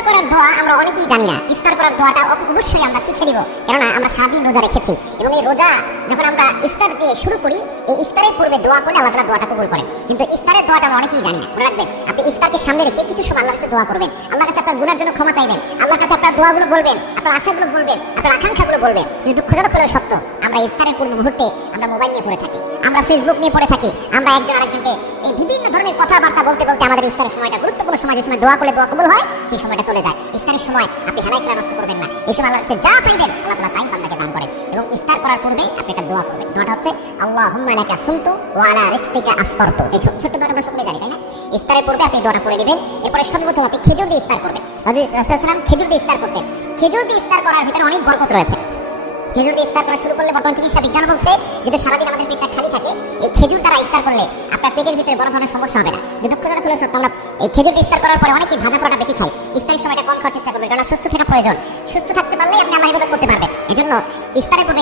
ইফতার করার দোয়া আমরা অনেকেই জানি না। ইফতার করার দোয়াটা অবশ্যই আমরা শিখে নিব, কেননা আমরা সারাদিন রোজা রেখেছি এবং এই রোজা যখন আমরা ইফতার দিয়ে শুরু করি, এই ইফতারের পূর্বে দোয়া করলে আল্লাহ তাআলা দোয়াটা কবুল করেন। কিন্তু ইফতারের দোয়াটা আমরা অনেকেই জানি না। মনে রাখবেন, আপনি ইফতারকে সামনে রেখে কিছু সময় আল্লাহর কাছে দোয়া করবেন, আল্লাহর কাছে আপনার গুনার জন্য ক্ষমা চাইবেন, আল্লাহর কাছে আপনার দোয়াগুলো বলবেন, আপনার আশাগুলো বলবেন, আপনার আকাঙ্ক্ষাগুলো বলবেন। কিন্তু দুঃখজনক হলেও সত্য, আমরা ইফতারের পূর্ব মুহূর্তে আমরা মোবাইল নিয়ে পড়ে থাকি, আমরা ফেসবুক নিয়ে পড়ে থাকি, আমরা একজন আরেকজনকে এই বিভিন্ন ধরনের কথাবার্তা বলতে বলতে আমাদের ইফতারের সময়টা, গুরুত্বপূর্ণ সময়, যে সময় দোয়া করলে দোয়া কবুল হয়, সেই সময়টা চলে যায়। ইফতারের সময় আপনি হেলায় খেলা নষ্ট করবেন না। এই সময় আল্লাহর কাছে যা চাইবেন আল্লাহ তাআলা তাই বান্দাকে দান করেন। এবং ইফতার করার পূর্বে আপনি একটা দোয়া করবেন। দোয়াটা হচ্ছে আল্লাহুম্মা লাকা সুমতু ওয়া আলা রিজকিকা আফতারতু। এই ছোট ছোট দোয়া আমরা সকলে জানি, তাই না? ইফতারের পূর্বে আপনি দোয়াটা পড়ে নেবেন। এরপরে সর্বপ্রথম আপনি খেজুর দিয়ে ইফতার করবেন। নবী সাল্লাল্লাহু আলাইহি ওয়াসাল্লাম খেজুর দিয়ে ইফতার করতেন। খেজুর দিয়ে ইফতার করার ভিতরে অনেক বরকত রয়েছে। খেজুর দিয়ে ইফতার করা শুরু করলে বর্তমান চিকিৎসা বিজ্ঞান বলছে, যেহেতু সারাদিন আমাদের পেটটা খালি থাকে, এই খেজুর দ্বারা ইফতার করলে আপনার পেটের ভিতরে বড় ধরনের সমস্যা হবে না। দুঃখজনক হলেও সত্য, আমরা এই খেজুর দিয়ে ইফতার করার পরে অনেকেই ভাজা পরোটা বেশি খাই। ইফতারের সময়টা কম খাওয়ার চেষ্টা করবেন, কারণ সুস্থ থাকা প্রয়োজন। সুস্থ থাকতে পারলে আপনি আল্লাহর ইবাদত করতে পারবেন। এজন্য ইফতারের পূর্বে